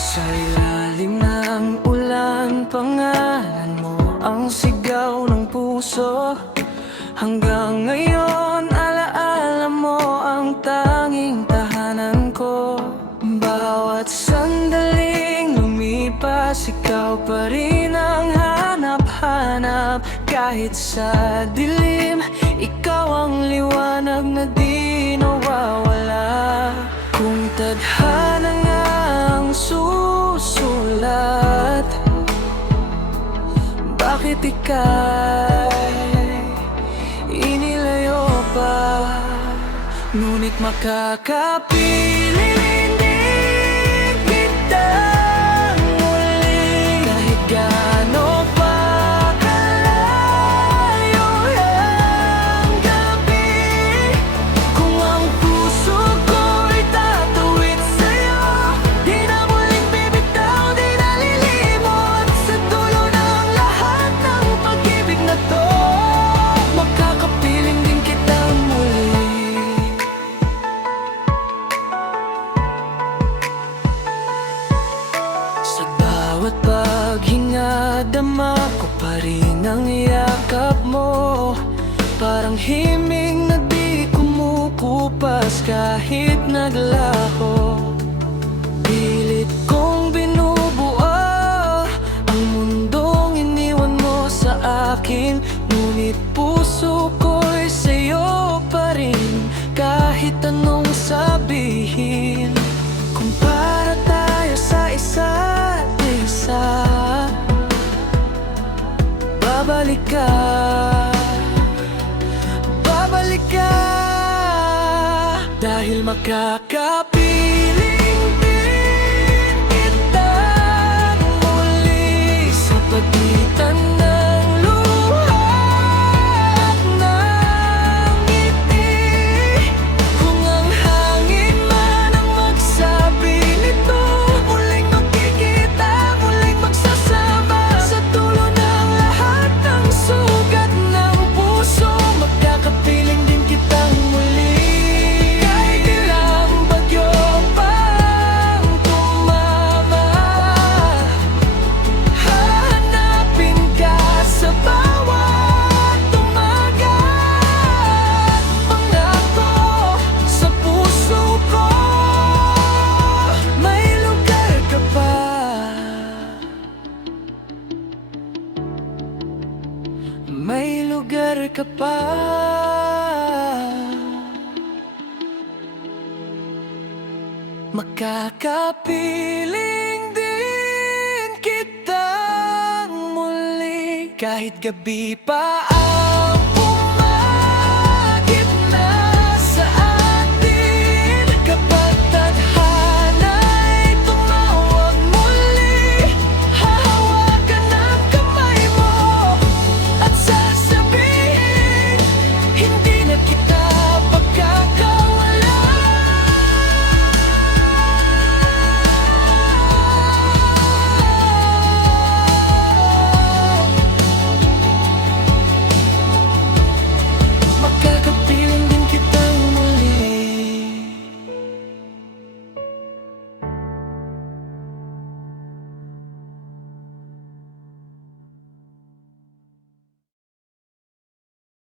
Sa ilalim ng ulan, pangalan mo ang sigaw ng puso. Hanggang ngayon, alaala mo ang tanging tahanan ko. Bawat sandaling lumipas, ikaw pa rin ang hanap-hanap. Kahit sa dilim, ikaw ang liwanag na Bakit ika'y inilayo pa Ngunit makakapiling bawat paghinga, dama ko pa rin ang yakap mo. Parang himing na di kumukupas kahit naglaho Babalik ka. Babalik ka. Dahil makakapiling Makakapiling din kitang muli Kahit gabi pa